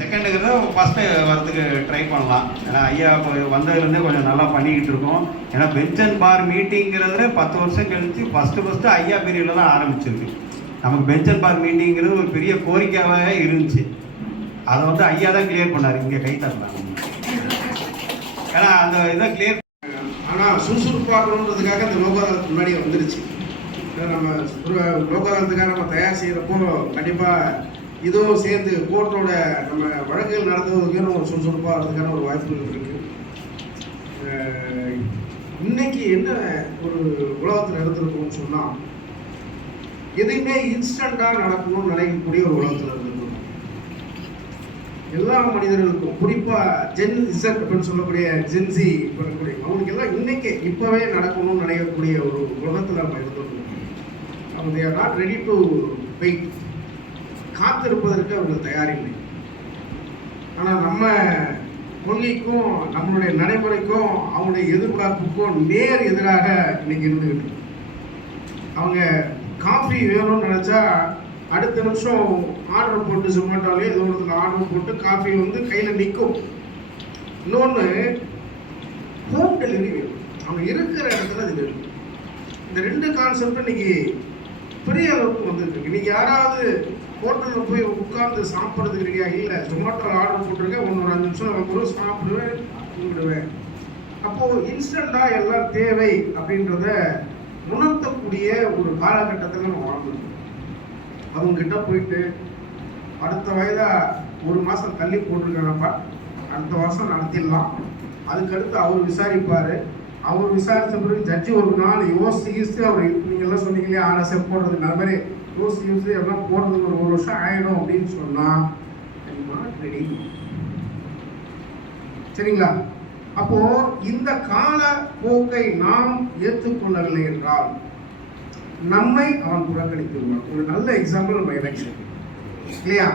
செகண்டுங்கிறத first வரதுக்கு try பண்ணலாம். ஏன்னா ஐயா இப்போ வந்ததுலேருந்தே கொஞ்சம் நல்லா பண்ணிக்கிட்டு இருக்கோம். ஏன்னா பெஞ்ச் அண்ட் பார் மீட்டிங்கிறதுல 10 வருஷம் கழித்து ஃபஸ்ட்டு ஐயா பீரியடில் தான் ஆரம்பிச்சிருக்கு. நமக்கு பெஞ்ச் அண்ட் பார் மீட்டிங்கிறது ஒரு பெரிய கோரிக்கையாகவே இருந்துச்சு. அதை வந்து ஐயா தான் கிளியர் பண்ணார். இங்கே கை தரலாம். ஏன்னா அந்த இதை கிளியர் ஆனால் சுறுசுறுப்பாகணுன்றதுக்காக அந்த லோகாதாரத்துக்கு முன்னாடி வந்துருச்சு. நம்ம லோகாதாரத்துக்காக நம்ம தயார் செய்கிறப்போ கண்டிப்பாக இதுவும் சேர்ந்து கோர்ட்டோட நம்ம வழக்குகள் நடத்துவதற்கு நம்ம சுறுசுறுப்பாக இருக்கிறதுக்கான ஒரு வாய்ப்புகள் இருக்குது. இன்னைக்கு என்ன ஒரு உலகத்தில் நடந்திருக்கும்னு சொன்னால், எதையுமே இன்ஸ்டண்ட்டாக நடக்கணும்னு நினைக்கக்கூடிய ஒரு உலகத்தில் இருந்திருக்கணும். எல்லா மனிதர்களுக்கும் குறிப்பாக ஜென் இசட் அப்படின்னு சொல்லக்கூடிய ஜென்சி பண்ணக்கூடிய அவங்களுக்கு எல்லாம் இன்னைக்கு இப்போவே நடக்கணும்னு நினைக்கக்கூடிய ஒரு உலகத்தில் நம்ம இருந்திருக்கோம். அவங்க they are not ready to wait. காத்திருப்பதற்கு அவங்க தயாரில்லை. ஆனால் நம்ம கொள்கைக்கும் நம்மளுடைய நடைமுறைக்கும் அவங்களுடைய எதிர்பார்ப்புக்கும் நேர் எதிராக இன்னைக்கு இருந்துக்கிட்டு அவங்க காஃபி வேணும்னு நினச்சா அடுத்த நிமிஷம் ஆர்டர் போட்டு ஜொமேட்டோலேயே ஏதோ ஒன்று ஆர்டர் போட்டு காஃபி வந்து கையில் நிற்கும். இன்னொன்று ஹோம் டெலிவரி வேணும். அவங்க இருக்கிற இடத்துல அது வேணும். இந்த ரெண்டு கான்செப்ட் இன்னைக்கு பெரிய அளவுக்கு வந்துருக்கு. இன்னைக்கு யாராவது ஹோட்டலில் போய் உட்கார்ந்து சாப்பிட்றதுக்கு ரெடியா இல்லை, ஜொமேட்டோ ஆர்டர் போட்டிருக்கேன், ஒரு 5 நிமிஷம் வந்துடும், சாப்பிடுவேன், தூங்கிடுவேன். அப்போது இன்ஸ்டண்ட்டாக எல்லாம் தேவை அப்படின்றத உணர்த்தக்கூடிய ஒரு காலகட்டத்தில் நம்ம வாழ்ந்துருக்கோம். அவங்ககிட்ட போயிட்டு அடுத்த வயதாக 1 மாதம் தள்ளி போட்டிருக்காங்கப்பா, அடுத்த வருஷம் நடத்திடலாம், அதுக்கடுத்து அவர் விசாரிப்பார். அவர் விசாரித்த பிறகு ஜட்ஜி ஒரு நாள் யோசிச்சு அவர் நீங்கள்லாம் சொன்னீங்களே RSF போடுறதுக்கு அது மாதிரி யோசிச்சு எல்லாம் போடுறதுக்கு ஒரு வருஷம் ஆயிடும் அப்படின்னு சொன்னால் ரெடி. சரிங்களா? அப்போ இந்த கால போக்கை நாம் ஏற்றுக்கொள்ளவில்லை என்றால் நம்மை அவன் புறக்கணித்து விடுவான். ஒரு நல்ல எக்ஸாம்பிள் நம்ம எலெக்ஷன் இல்லையா?